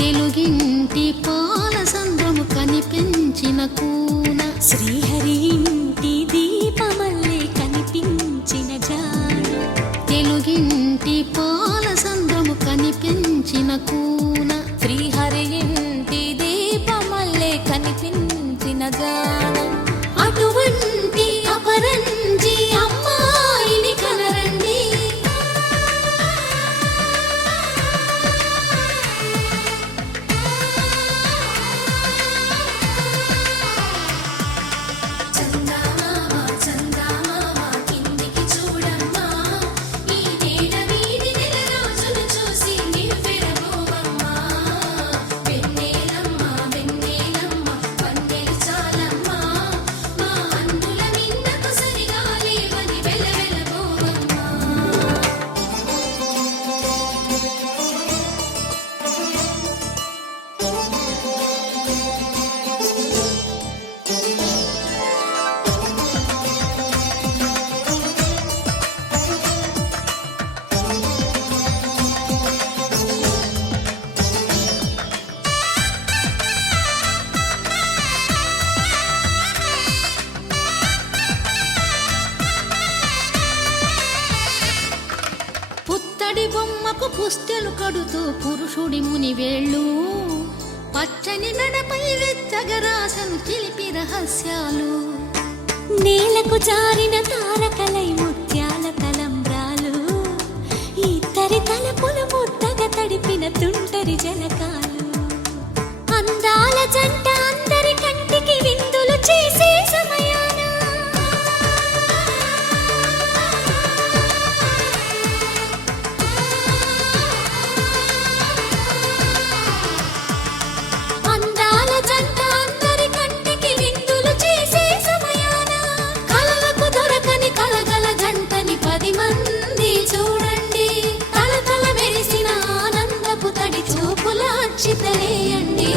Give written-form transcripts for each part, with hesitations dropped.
తెలుగింటి పాల సంద్రము కనిపించిన కూన శ్రీహరి ఇంటి దీపమల్లే కనిపించిన జాడ తెలుగింటి పాల సంద్రము కనిపించిన కూన శ్రీహరి ఇంటి దీపమల్లే కనిపించిన జాడ అటువంటి అపరంజి అమ్మాయిని కనరండి పుత్తడి బొమ్మకు పుస్తెలు కడుతూ పురుషుడి ముని వేళ్ళు పచ్చని మెడపై వెచ్చగరాసను చిలిపి రహస్యాలు నేలకు జారిన తారకలై ముత్యాల తలంబ్రాలు ఇద్దరి తలపులు ముద్దగా తడిపిన తుంటరి జలకాలు అందాల జంట అందరి కంటికి విందులు చేసే సమయాన అందాల జంట అందరి కంటికి విందులు చేసే సమయాన కలలకు దొరకని కలగల జంటని 10 మంది చూడండి తలతల మెరిసిన ఆనందపు తడి చూపుల అక్షితలేయండి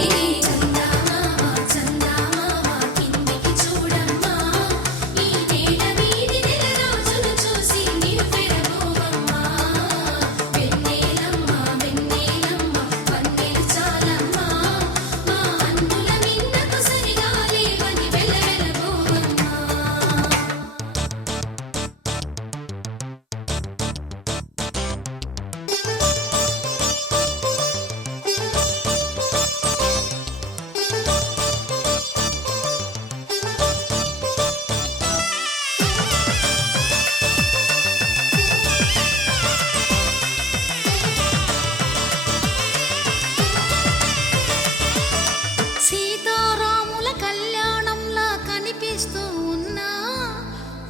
సీతారాముల కళ్యాణంలా కనిపిస్తూ ఉన్నా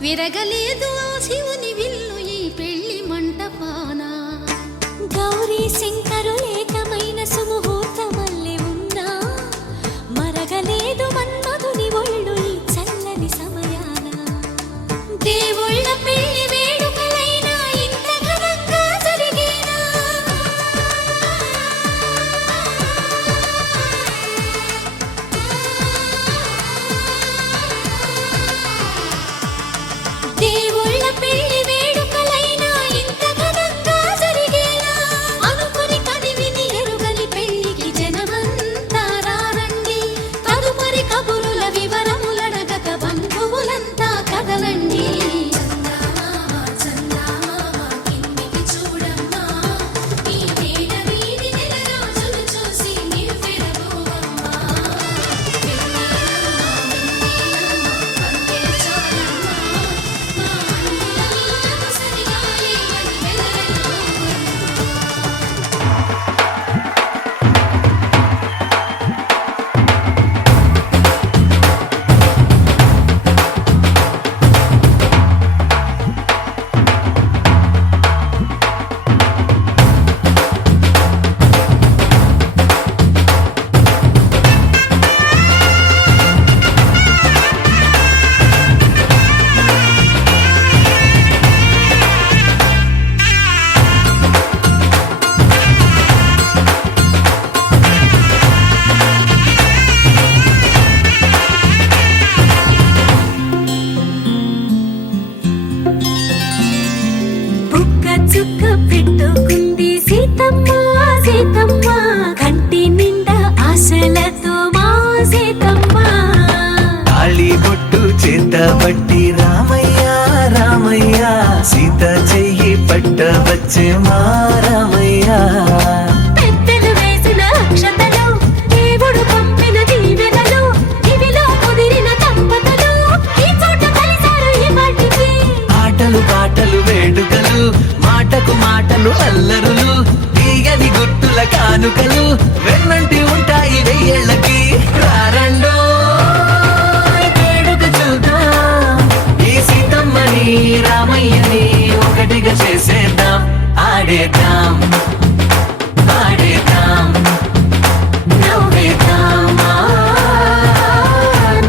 విరగలేదు ఆ శివుని విల్లు ఈ పెళ్లి మంటపాన గౌరీ శంకరులేకమైన సుముహూర్తమల్లె ఉన్నా మరగలేదు మన్మధుని ఒళ్ళు ఈ చల్లని సమయాన దేవుళ్ళ పెళ్లి వేడుకలైనా ఇంత ఘనంగా జరిగేనా దేవుళ్ళ పెళ్లి వేడుకలైనా ఇంత ఘనంగా జరిగేనా అనుకుని కదివిని ఎరుగని పెళ్లికి జనమంతా రారండి తదుపరి కబురుల వివరములడగక బంధువులంతా కదలండి చుక్క పెట్టుకుంది సీతమ్మ సీతమ్మ కంటి పూజలతో మా సీతమ్మ తాళి బొట్టు చేత పట్టి రామయ్య రామయ్య సీత చెయ్యి పట్ట వచ్చే మా రామయ్య పెద్దలు వేసిన అక్షతలు దేవుడు పంపిన దీవెనలు ఇవిలో కుదిరిన దంపతులు ఈ చోట కలిసారు ఈ వాటికి ఆటలు పాటలు వేడుకలు మాటకు మాటలు అల్లరులు తీయని గుర్తుల కానుకలు వెన్నంటి ఉంటాయి వెయ్యేళ్ళకి రారండో వేడుక చూద్దాం ఈ సీతమ్మని రామయ్యని ఒకటిగా చేసేద్దాం ఆడేద్దాం ఆడేద్దాం నవ్వేద్దాం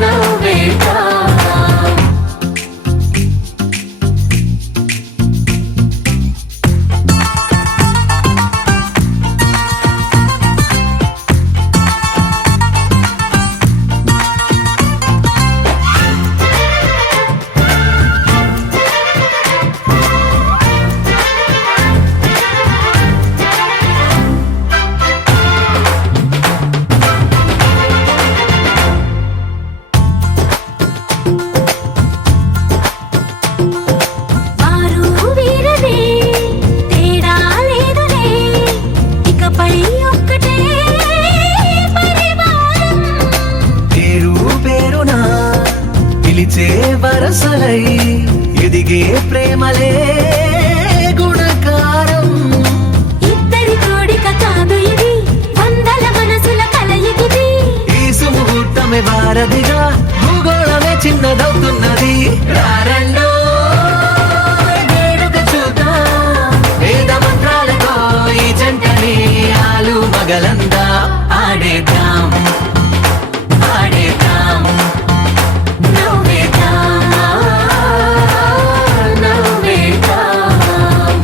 నవ్వేద్దాం వారు వీరనే తేడా లేదులే ఇకపై ఒక్కటే పరివారం పేరు పేరునా పిలిచే వరసలై ఎదిగే ప్రేమలే గుణకారం ఇద్దరి కోడిక కాదు ఇది వందల మనసుల కలయికిది ఈ సుముహూర్తమే వారధిగా భూగోళమే చిన్నదవుతున్నది రారండో వేడుక చూద్దాం వేద మంత్రాలతో ఈ జంటని ఆలు మగలందా ఆడేద్దాం ఆడేద్దాం నవ్వేద్దాం నవ్వేద్దాం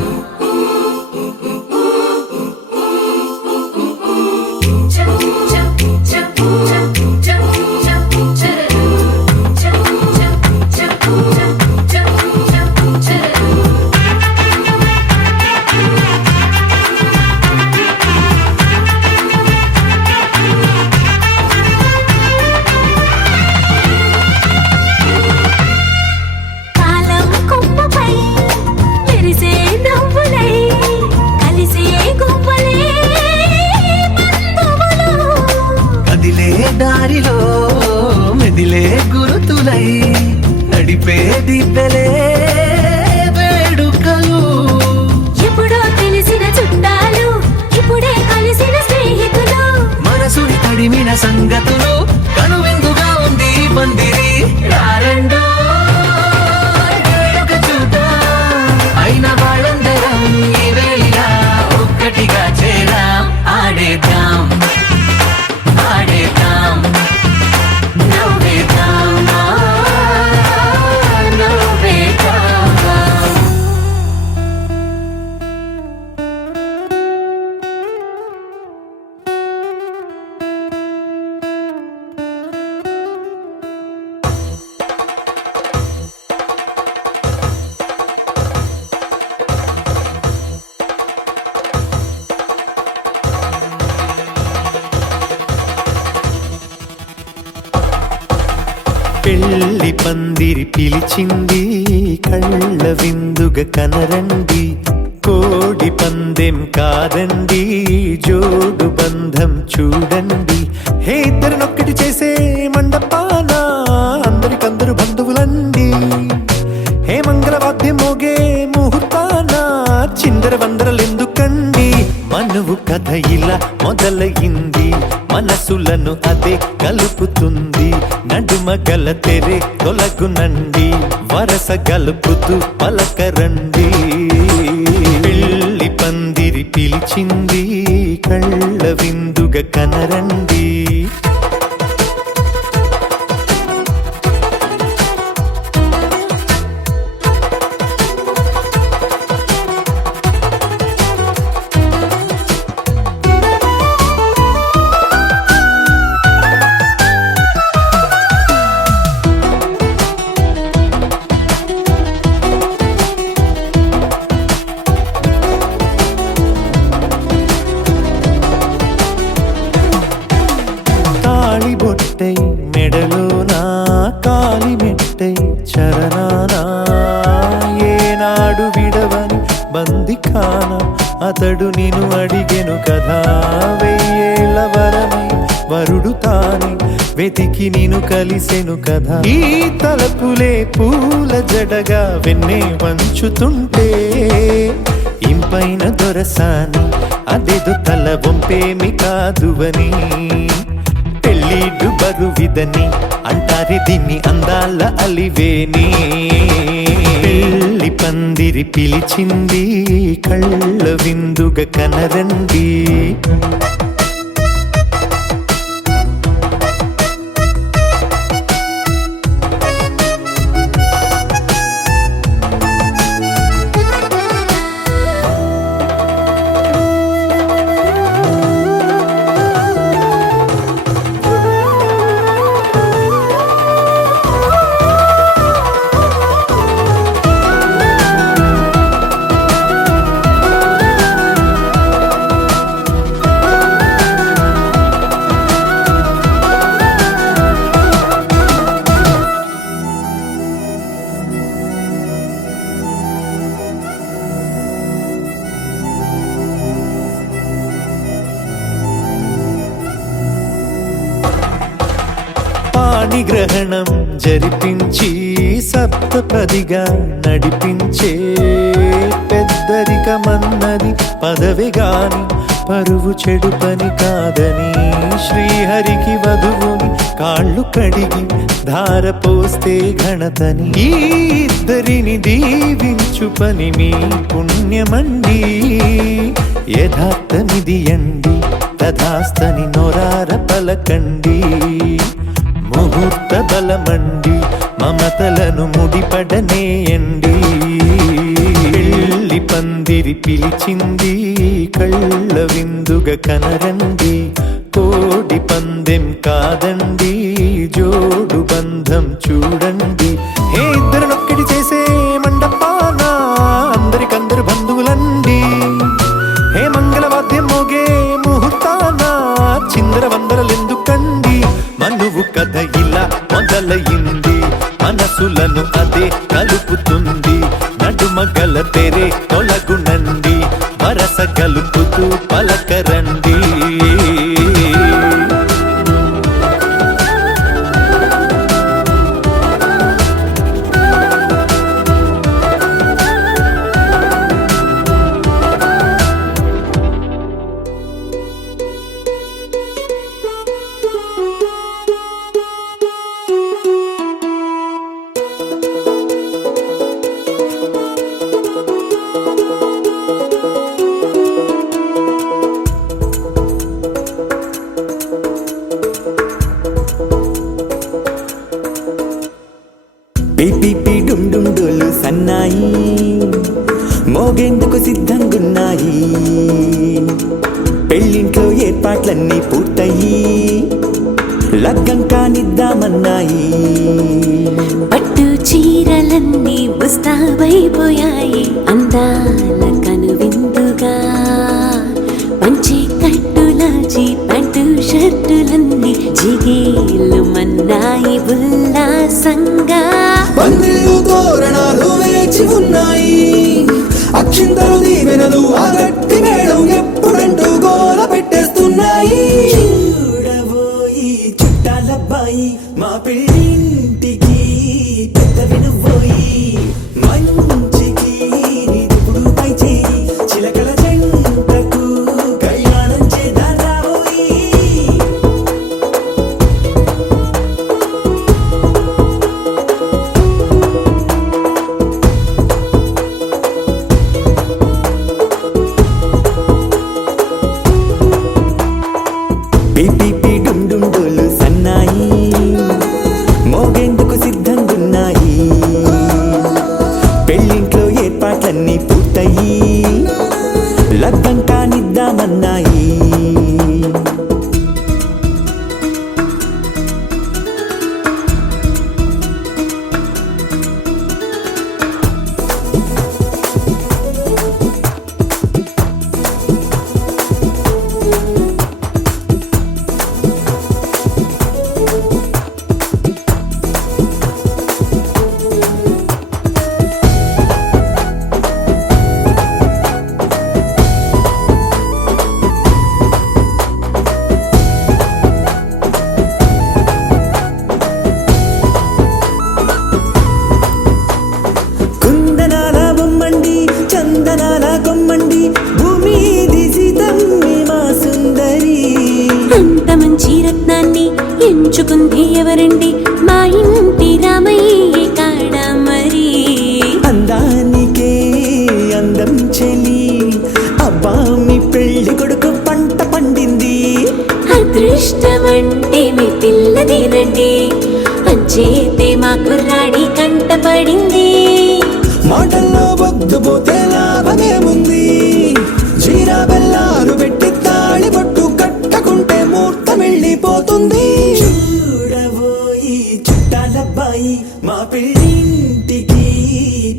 కాలం కొమ్మపై మెరిసే నవ్వులై కలిసే గువ్వలే బంధువులు కదిలే దారిలో మెదిలే గురుతులై నడిపే దిబ్బెలే వేడుకలు ఎప్పుడో తెలిసిన చుట్టాలు ఇప్పుడే కలిసిన స్నేహితులు మనసుని తడిమిన సంగతులు కనువిందుగా ఉంది ఈ పందిరి రారండో వేడుక చూద్దాం అయిన వాళ్ళందరం ఈ వేళ ఒక్కటిగా చేరాం ఆడేద్దాం ఆడేద్దాం నవ్వేద్దాం నవ్వేద్దాం పెళ్లి పందిరి పిలిచింది కళ్ళ విందుగా కనరండి కోడి పందెం కాదండి జోడు బంధం చూడండి హే ఇద్దరినొక్కటి చేసే మండపాన అందరికందరు బంధువులండి హే మంగళవాద్యం మోగే ముహూర్తాన చిందర వందరలెందుకండి మనువు కథ ఇలా మొదలయింది మనసులను అదే కలుపుతుంది నడుమ గల తెరే తొలగునండి వరస గలుపుతూ పలకరండి పెళ్లి పందిరి పిలిచింది కళ్ళ విందుగా కనరండి ఉంది కాన అతడు నిన్ను అడిగెను కదా వెయ్యేళ్ళ వరమై వరుడు తానే వెతికి నిన్ను కలిసెను కదా ఈ తలపులే పూల జడగా వెన్నే వంచుతుంటే ఇంపైన దొరసాని అదేదో తల వంపేమి కాదువని పెళ్ళిడు బరువిదని అంటారే దీన్ని అందాల అలివేని పెళ్లి పందిరి పిలిచింది కళ్ళ విందుగా కనరండి పాణిగ్రహణం జరిపించి సప్తపదిగా నడిపించే పెద్దరికమన్నది పదవి గాని పరువు చెడు పని కాదని శ్రీహరికి వధువుని కాళ్ళు కడిగి ధార పోస్తే ఘనతని ఈ ఇద్దరిని దీవించు పని మీ పుణ్యమండి యథార్థమిది అండి తథాస్తని నొరార పలకండి ముహూర్త బలమండి మమతలను ముడిపడనేయండి పెళ్లి పందిరి పిలిచింది కళ్ళ విందుగా కనరండి కోడి పందెం కాదండి జోడు బంధం చూడండి హే ఇద్దరినొక్కటి చేసే మండపాన అందరికందరు బంధువులండి హే మంగళవాద్యం మోగే ముహూర్తాన చిందర వందరలెందుకండి మనువు కథ ఇలా మొదలయింది మనసులను అదే కలుపుతుంది నడుమగల తెరే తొలగునండి వరస కలుపుతూ పలకరండి పిపి డుండుండులు సన్నాయి మోగేందుకు సిద్ధంగున్నాయి పెళ్ళింట్లో ఏర్పాట్లన్నీ పూర్తయి లగ్గం కానిద్దామన్నాయి పట్టు చీరలన్నీ ముస్తాబైపోయాయి అందాల కనువిందుగా పంచి కట్టులాచి ప్యాంటు షర్టులన్నీ జిగేలు మన్నాయి ఉల్లాసంగా పందిళ్ళు తోరణాలు వేచి ఉన్నాయి అక్షింతలు దీవెనలు ఆ గట్టి మేళం ఎప్పుడంటూ గోల పెట్టేస్తున్నాయి చూడబోయి చుట్టాలబ్బాయి మా పెళ్ళింటికి పెద్ద వినుబోయి మంచికి నిదుపుడు పై చేయి చిలకల జంటకు కళ్యాణం చేద్దాం రాబోయి పిపి డుండుండులు సన్నాయి మోగేందుకు సిద్ధంగున్నాయి పెళ్ళింట్లో ఏర్పాట్లన్నీ పూర్తయి లగ్గం కానిద్దామన్నాయి అబ్బా మీ పెళ్లి కొడుకు పంట పండింది. అదృష్టమంటే మీ పిల్లదేనండి, అంచేతే మా కుర్రాడి కంట పడింది. మాటల్లో వద్దుపోతే లాభమేముంది, జీరా బెల్లాలు పెట్టి తాళి బొట్టు కట్టకుంటే ముహూర్తం వెళ్ళిపోతుంది. చూడబోయి చుట్టాలబ్బాయి మా పెళ్ళింటికి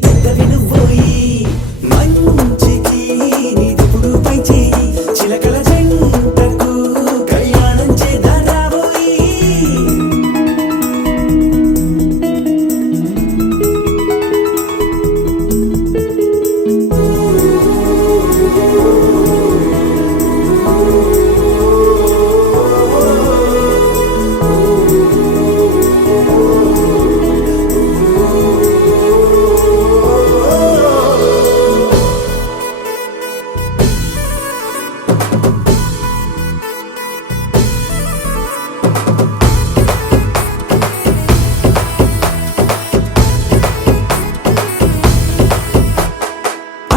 పెద్ద వినుబోయి, మంచికి నీదిప్పుడు పై చేయి, చిలకల జంటకు కళ్యాణం చేద్దాం రాబోయి.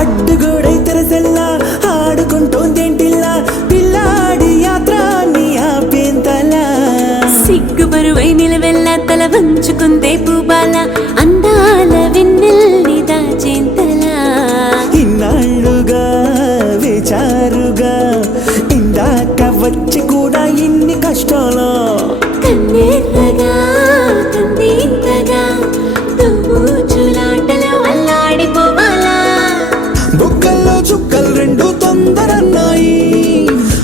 అడ్డుగోడై తెరసెల్లా ఆడుకుంటోందేంటిల్లా, పిల్లాడి యాత్ర నీ ఆపేంతలా. సిగ్గుబరువై నిలవెల్ల తల వంచుకుందే పూబాల, అందాల వెన్నెల్ని దాచేంతలా. ఇన్నాళ్ళుగా వేచారుగా ఇందాక వచ్చి కూడా ఇన్ని కష్టాలా. కన్నెర్రగా కందింతగా తుమ్ముచులాటలో అల్లాడిపోవాలా. బుగ్గల్లో చుక్కలు రెండు తొందరన్నాయి,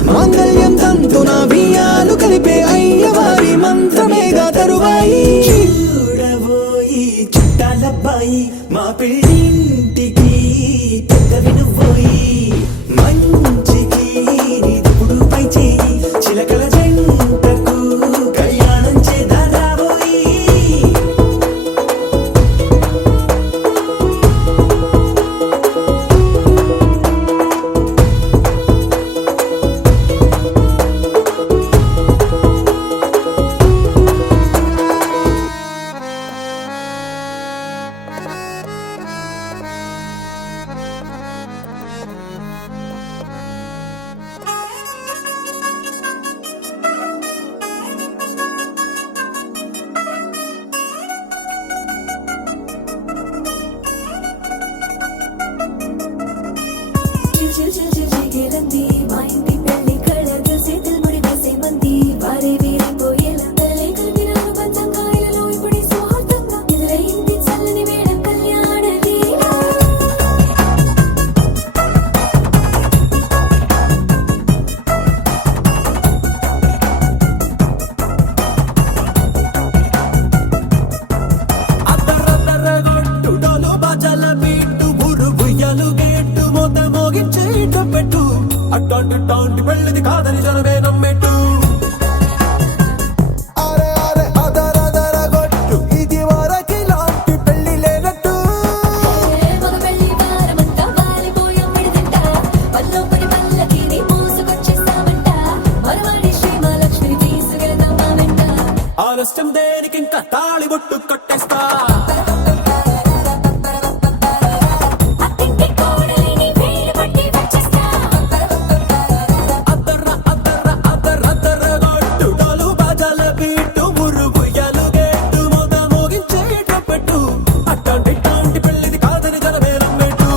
మాంగళ్యం తంతున బియ్యాలు కలిపే అయ్యవారి మంత్రమేగా తరువాయి. చూడబోయి చుట్టాలబ్బాయి మా పెళ్ళింటికి పెద్ద వినుబోయి, మంచికి నీదిప్పుడు పై చేయి, చిలకల జంటకు కళ్యాణం చేద్దాం రాబోయి. చిల్చిల్చిల్చిల్చిగేలంది మా ఇంటి పెళ్లి కళలు చేతులు ముడి వేసే మంది, వారే వీరైపోయేలా తల్లి కలిపిన పంచకాయలలో ఇప్పుడు స్వార్థంగా ఎదురైంది చల్లని వేళ కళ్యాణ లీల. అద్దరద్దరగొట్టుడోలు బాజాల బీటు బురు బుయ్యలు గేట్టు మోత మోగించే పెట్టు, అట్టాంటి టాంటి పెళ్ళిది కాదని జనమే నమ్మెట్టు. అరే అరే అదరదరగొట్టు ఇది వరకి లాంటి పెళ్లి లేనట్టు. మగ పెళ్లి వారమంతా వాలిపోయాం విడిదంట, పల్లో పడి పల్లకిని మోసుకొచ్చేస్తామంట, మరవాడి శ్రీమహాలక్ష్మిని తీసుకెళ్దాం మా వెంట. ఆలస్యం దేనికి ఇంకా తాళి బొట్టు కట్టేస్తా. అత్తింటి కోడలిని వేలు పట్టి వచ్చేస్తా. అద్దర అద్దర అద్దరద్దరగొట్టుడోలు బాజాల బీటు బురు బుయ్యలు గేట్టు మోత మోగించే పెట్టు, అట్టాంటి టాంటి పెళ్ళిది కాదని జనమే నమ్మెట్టు.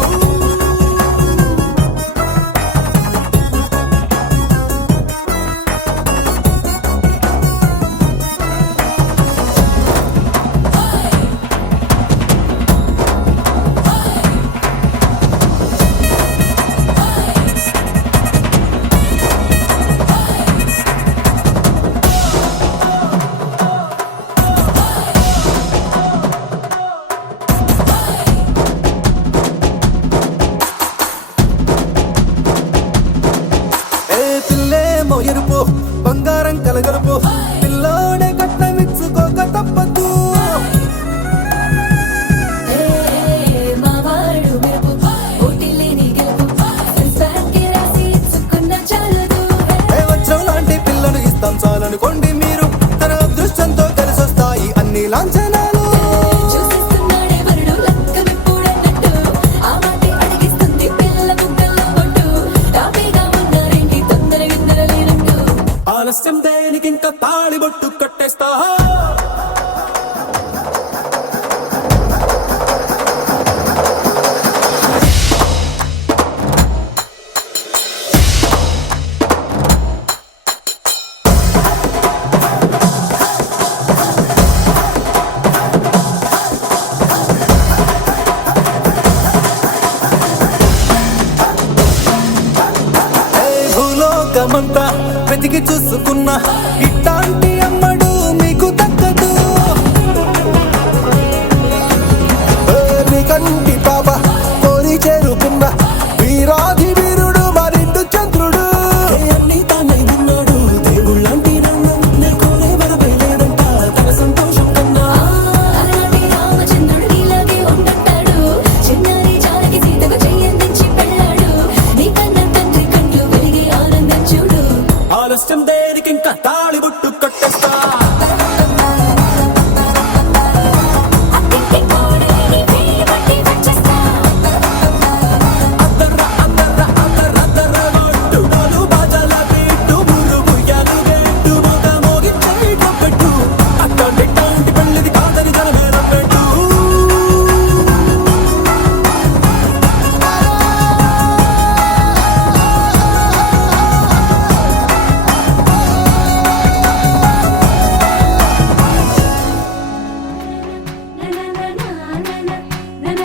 ఎరుపు బంగారం కలగలుపు, పిల్లోడే కట్నమిచ్చుకోక తప్పదు. మావాడు మెరుపు పోటీలేని గెలుపు, సంసారానికి రాసి ఇచ్చుకున్న చాలదు. వజ్రం లాంటి పిల్లను ఇస్తాం చాలనుకోండి మీరు, తన అదృష్టంతో కలిసొస్తాయి అన్ని లాంఛనాలు. చూసిస్తున్నాడే వరుడు లక్కమిప్పుడన్నట్టు, ఆ మాటే అడిగిస్తుంది పిల్ల బుగ్గల్లో బొట్టు. పెళ్ళైనాక తాళి బొట్టు కట్టేస్తా భూలోకమంతా వెతికి చూసుకున్నా ఇట్లాంటి